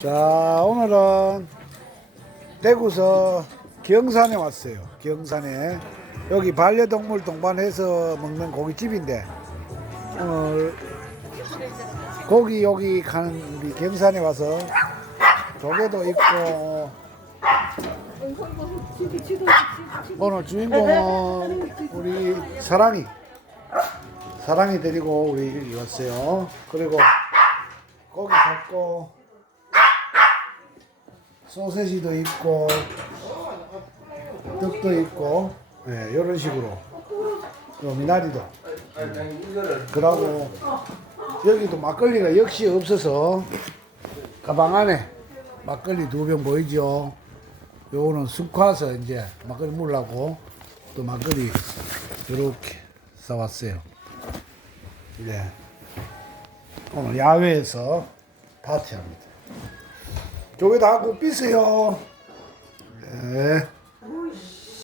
자, 오늘은 대구서 경산에 왔어요. 경산에. 여기 반려동물 동반해서 먹는 고깃집인데, 오늘 고기 여기 가는 우리 경산에 와서 조개도 있고, 오늘 주인공은 우리 사랑이. 사랑이 데리고 우리 왔어요. 그리고 고기 샀고, 소세지도 있고 떡도 있고 예, 이런 식으로. 또 미나리도. 그러고 여기도 막걸리가 역시 없어서 가방 안에 막걸리 두 병 보이죠? 요거는 숙화서 이제 막걸리 물라고 또 막걸리 이렇게 사왔어요. 네. 오늘 야외에서 파티합니다 조개 다 굽히세요. 네.